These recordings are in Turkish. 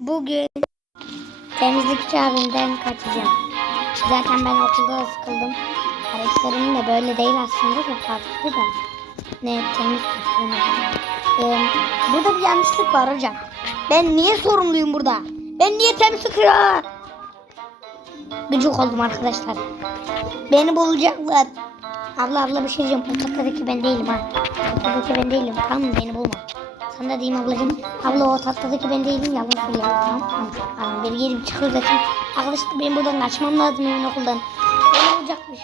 Bugün temizlikçi abimden kaçacağım. Zaten ben okulda da sıkıldım. Karakterim de böyle değil aslında da farklı da. Ne temiz tuttuğunu. Ee, burada bir yanlışlık var hocam. Ben niye sorumluyum burada? Ben niye temiz tutuyorum? Gıcık oldum arkadaşlar. Beni bulacaklar. Abla abla bir şey diyeceğim. O tatludaki ben değilim ha. O tatludaki ben değilim. Tamam mı? Beni bulma. Sana da diyeyim ablacığım. Abla o tatludaki ben değilim. Söylüyorum. Tamam mı? Tamam. Beni gelip çıkıyor zaten. Arkadaşlar benim buradan kaçmam lazım evin okuldan. Beni bulacakmış.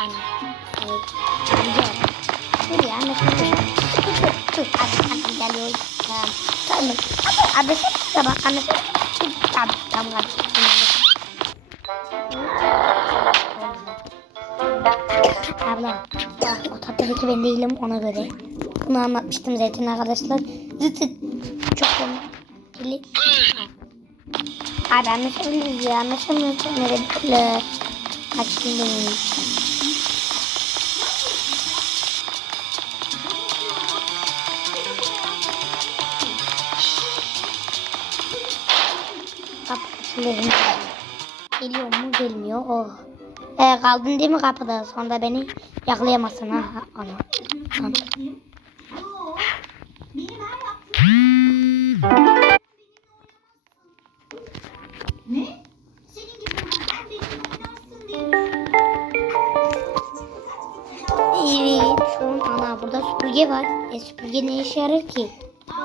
Aynen. Evet. Amca. Dur ya. Anlaşıldı. Dur dur. Hadi hadi geliyor. Tamam. Tamam. Abi sen tamam. Anlaşıldı. Tamam. Tamam. Tamam. Abla, bak o tatludaki ben değilim ona göre. Bunu anlatmıştım zaten arkadaşlar. Zıt zıt. Çok komik. Abi anlaşabiliriz ya. Benim. Kapı açılıyor. Geliyor mu gelmiyor. Oh. Ee, kaldın değil mi kapıda? Sonra beni yakalayamazsın ha. Ana. Ana. Ne? Senin gibi uzun benim oynarsın diye. Evet burada süpürge var. E süpürge ne işe yarar ki?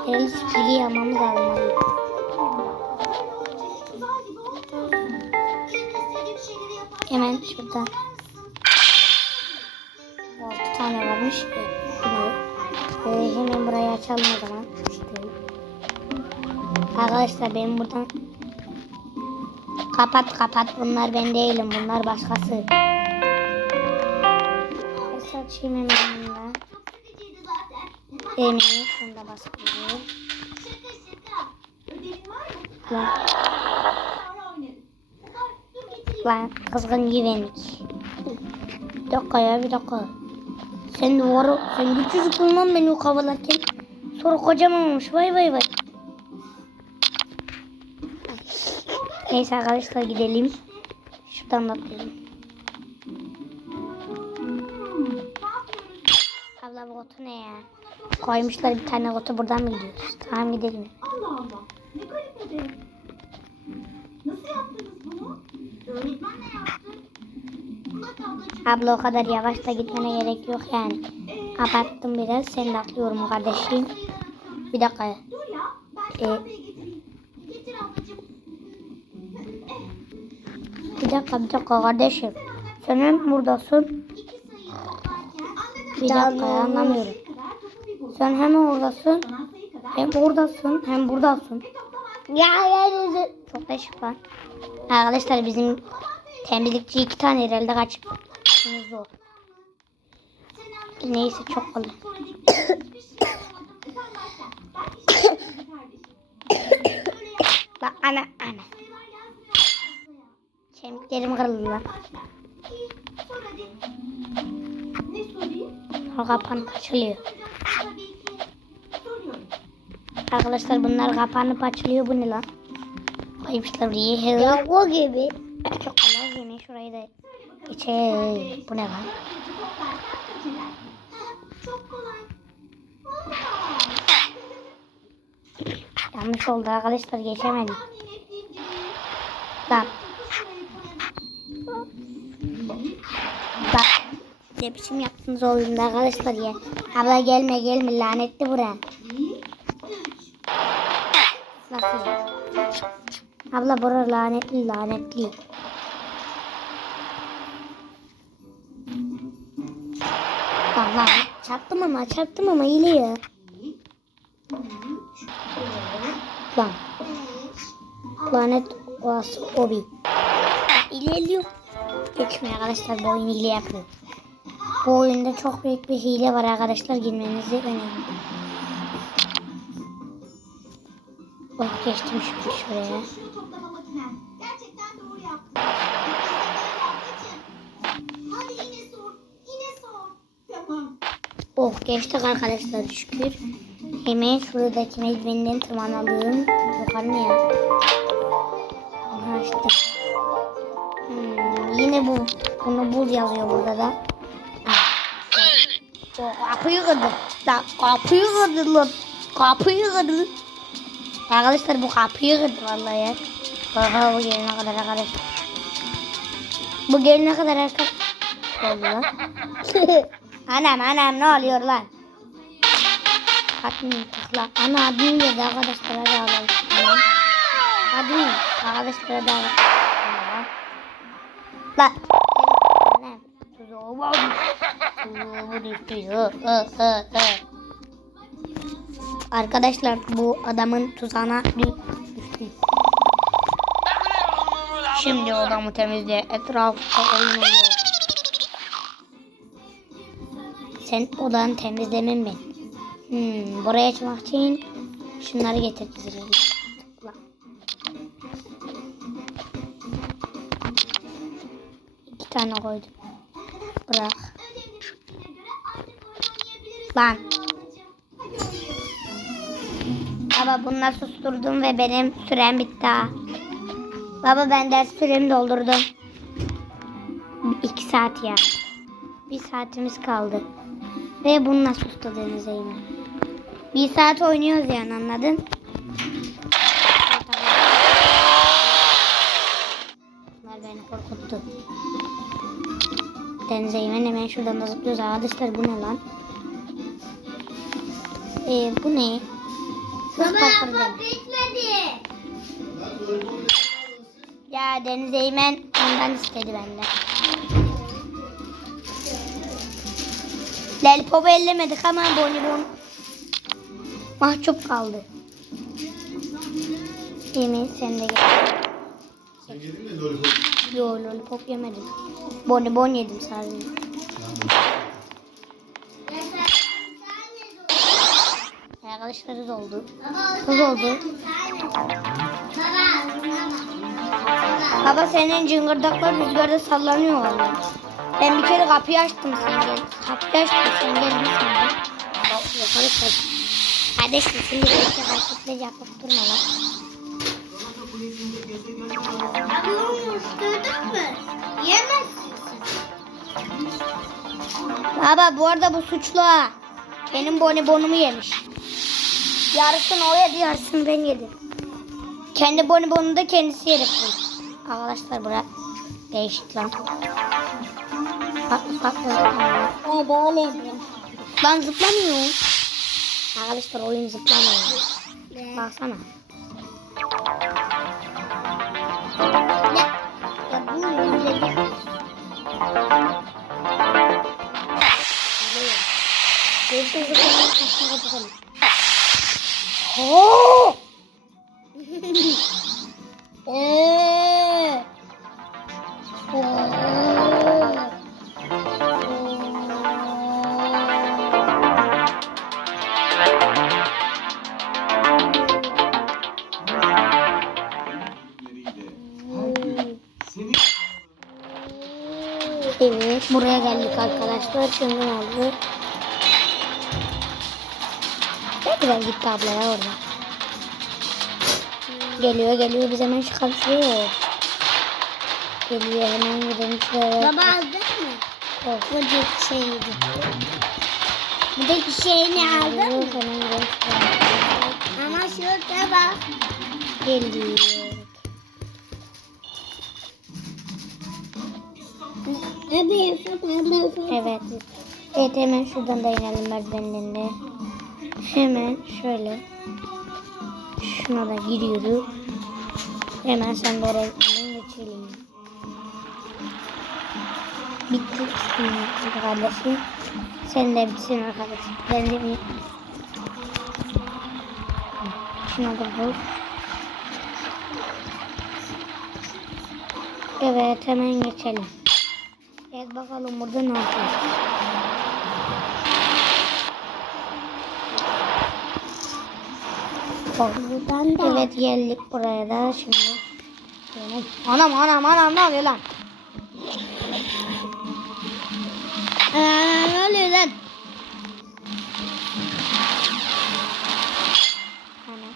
Herhalde süpürgeyi almamız lazım. Hemen şurada. anlarsın. 6 tane varmış. E, bunu, e, hemen burayı açalım o zaman. Arkadaşlar benim buradan Kapat kapat bunlar ben değilim bunlar başkası. Neyse açayım hemen bunu da. Çok sıkıcıydı zaten. Emin şunu da basıyorum. Şaka şaka. Ödevin var mı? Lan, lan kızgın güvenlik. Bir dakika ya bir dakika. Sen duvarı, sen küçücük lan beni o havalarken. Sonra kocaman olmuş vay vay vay. Neyse arkadaşlar gidelim. Şuradan da atlayalım. Abla bu otu ne ya? Koymuşlar bir tane otu buradan mı gidiyoruz? Tamam gidelim. Abla o kadar yavaş da gitmene gerek yok yani. Abarttım biraz. Sen de atlıyorum kardeşim. Bir dakika. Ya. Ee. Getir. Bir dakika bir dakika kardeşim. Sen hem buradasın. Bir dakika anlamıyorum. Sen hem oradasın. Hem oradasın hem buradasın. Ya ya. Çok değişik. Arkadaşlar bizim temizlikçi iki tane herhalde kaçıp. İşimiz zor. Neyse çok kolay. Bak ana ana. Kemiklerim kırıldı lan. O kapanıp açılıyor. Arkadaşlar bunlar kapanıp açılıyor. Bu ne lan? Koymuşlar buraya. Hello o gibi. Çok kolay yemeği şurayı da içe. Bu ne lan? Yanlış oldu arkadaşlar geçemedim. Bak bak. Ne biçim yaptınız oyunda arkadaşlar ya. Abla gelme gelme lanetli bura. Nasıl? Abla bura lanetli lanetli. Lan çarptım ama çarptım ama iyile ya. Lan. Lanet olası obi. İlerliyor. Geçmiyor arkadaşlar bu oyun hile yapıyor. Bu oyunda çok büyük bir hile var arkadaşlar girmenizi öneririm. Oh geçtim şimdi şuraya. Oh geçtik arkadaşlar şükür. Hemen şuradaki merdivenden tırmanalım. Yukarı ya? açtım. Hmm, yine bu. Bunu bul yazıyor burada da. Kapıyı kırdı. Da, kapıyı kırdı lan. Kapıyı kırdı. Arkadaşlar bu kapıyı kırdı vallahi ya. Oha bu gelene kadar arkadaşlar. Bu gelene kadar arkadaşlar. Oldu lan. anam anam ne oluyor lan? Admin tıkla. Ana admin dedi arkadaşlar hadi alalım. Tamam. Admin arkadaşlara da alalım. Lan. Anam. Tuzağı var. Tuzağı düştü. Arkadaşlar bu adamın tuzağına dü- düştü. Şimdi odamı temizle. Etrafta oyun. Sen odanı temizlemin mi? Hmm, buraya açmak için şunları. Tıkla. İki tane koydum. Bırak. Lan. Baba bununla susturdum ve benim sürem bitti ha. Baba ben ders süremi doldurdum. İki saat ya. Bir saatimiz kaldı. Ve bununla sustu Deniz Eymen. Bir saat oynuyoruz yani anladın? Bunlar beni korkuttu. Deniz Eymen hemen şuradan da zıplıyoruz. Arkadaşlar bu ne lan? Ee, bu ne? Patladı deme. bitmedi. Ya Deniz Eymen ondan istedi benden. Lollipop'u ellemedik ama bonibon mahcup kaldı. Yemin sen de gel. Sen yedin mi lollipop? Yo lollipop yemedim. Bonibon yedim sadece. Arkadaşlarız oldu. Kız oldu. Baba senin cıngırdaklar rüzgarda sallanıyor valla. Ben bir kere kapıyı açtım sen gel. Kapıyı açtım sen geldin. Yok, Yukarı çık. Kardeşim şimdi bir şey hareketler yapıp durma lan. Alıyormuş duydun mu? Yemezsin Baba bu arada bu suçlu ha. Benim bonibonumu yemiş. Yarısını o yedi yarısını ben yedim. Kendi bonibonunu da kendisi yedi. Arkadaşlar bura değişik lan. Farklı farklı. O böyle Lan zıplamıyor. Arkadaşlar oyun zıplamıyor. Baksana. Ya, ya bu izledik. Görüşürüz. zıplamayı kaçına kaçalım. Buraya geldik arkadaşlar. Şimdi ne oldu? Ne güzel gitti abla ya orada. Geliyor geliyor biz hemen çıkartıyor. Geliyor hemen gidelim şuraya. Baba aldın mı? Yok. Bu da şeydi. Buradaki şeyini aldın mı? Hemen gidelim şuraya. Ama şurada bak. Geliyor. Evet. Evet hemen şuradan da inelim merdivenlerine. Hemen şöyle. Şuna da giriyoruz. Hemen sen de oraya geçelim. Bitti kardeşim. Sen de bitsin arkadaşım. Ben de bir... Şuna da bul. Evet hemen geçelim. Evet bakalım burada ne yapacağız. Buradan da. Evet geldik buraya da şimdi. Şöyle- Anam anam anam ne oluyor lan? Aa, ne oluyor lan? Anam.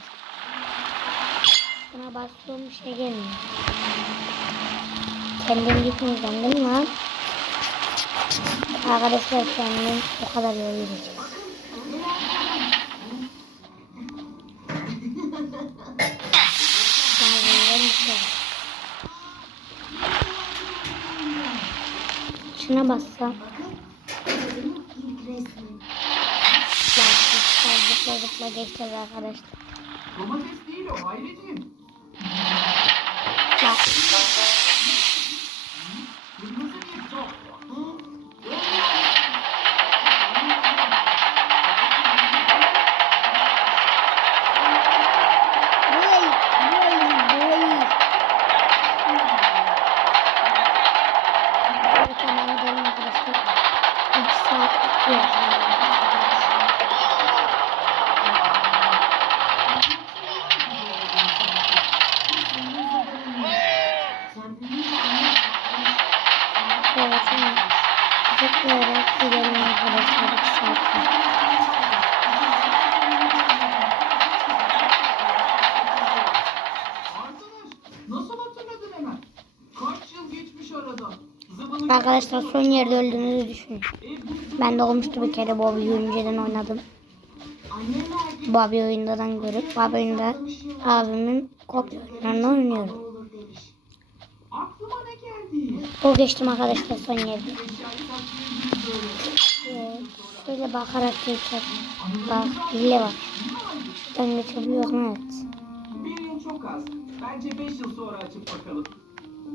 Buna basıyorum bir şey gelmiyor. Kendim gitmeyeceğim değil mi lan? Arkadaşlar kendim o kadar yol şey var. Şuna bassam. Zıpla zıpla geçeceğiz arkadaşlar. Domates değil o Hayriciğim. Hemen? Kaç yıl geçmiş arada? Zıvılı Arkadaşlar son yerde öldüğünüzü düşünün. E, Ben de olmuştu bir kere Bobby'yi önceden oynadım. Bobby oyundan görüp Bobby oyunda abimin kopya oyunlarını oynuyorum. O geçtim arkadaşlar son yerde. Şöyle bakarak geçer. Bak hile var. Şuradan geçebiliyor mu? Evet. Bir yıl çok az. Bence beş yıl sonra açıp bakalım.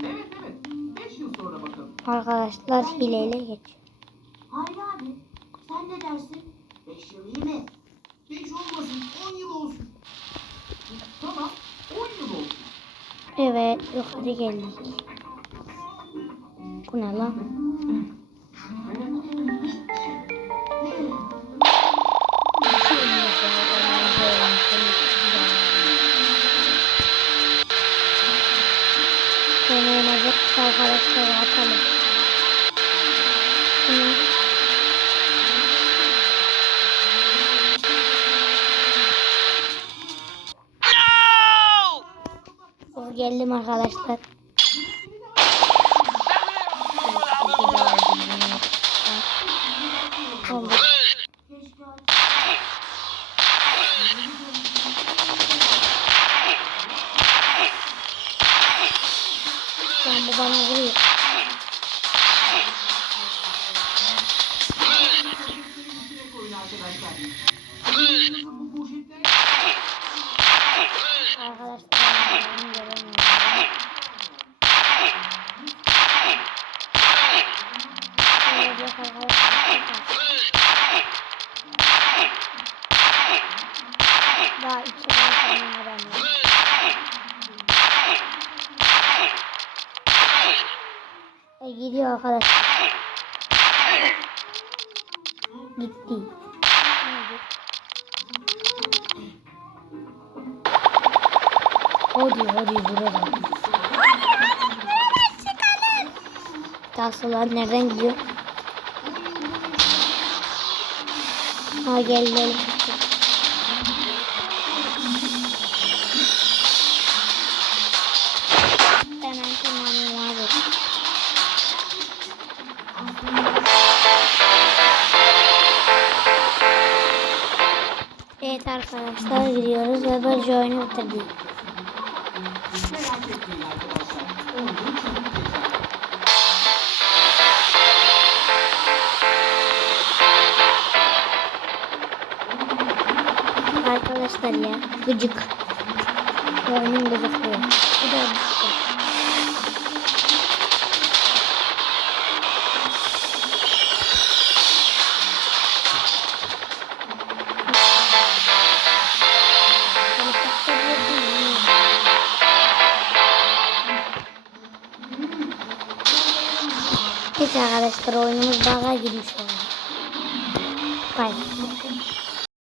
Evet evet. Beş yıl sonra bakalım. Arkadaşlar hileyle geçiyor. Hayri abi sen ne dersin? Beş yıl iyi mi? Beş olmasın. On yıl olsun. Tamam. On yıl olsun. Evet yukarı geldik. Bu ne lan? Oynayacak arkadaşlar atalım. Bunu Doğru geldim arkadaşlar. E, gidiyor arkadaşlar. Gitti. Hadi hadi vuralım. Tasılar nereden gidiyor? Ha gel gel. Hemen arkadaşlar gidiyoruz ve böylece oyunu bitirdik. arkadaşlar. Ya gıcık. Oyunun gıcıklıyor. Bu da gıcık. Arkadaşlar oyunumuz baga girmiş oldu. Bye.